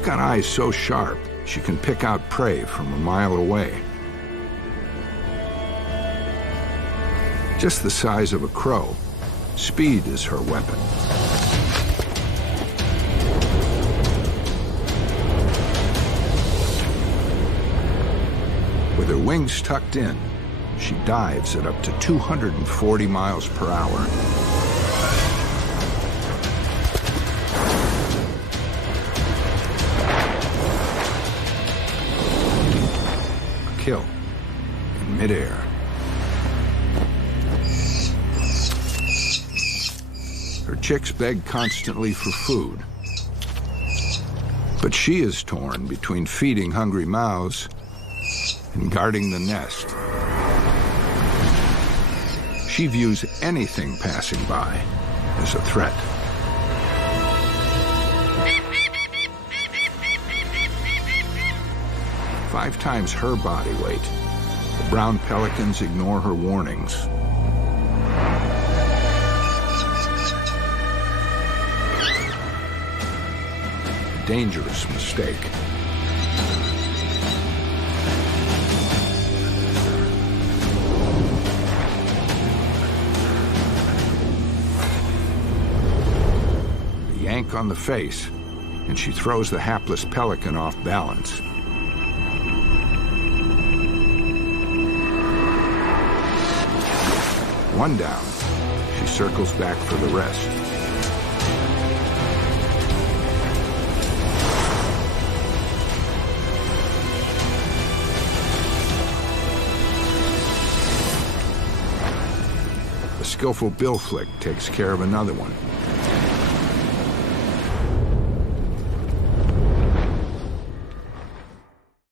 She's got eyes so sharp, she can pick out prey from a mile away. Just the size of a crow, speed is her weapon. With her wings tucked in, she dives at up to 240 miles per hour. A kill in midair. Her chicks beg constantly for food. But she is torn between feeding hungry mouths and guarding the nest. She views anything passing by as a threat. Five times her body weight, the brown pelicans ignore her warnings. A dangerous mistake. Yank on the face, and she throws the hapless pelican off balance. One down, she circles back for the rest. A skillful bill flick takes care of another one.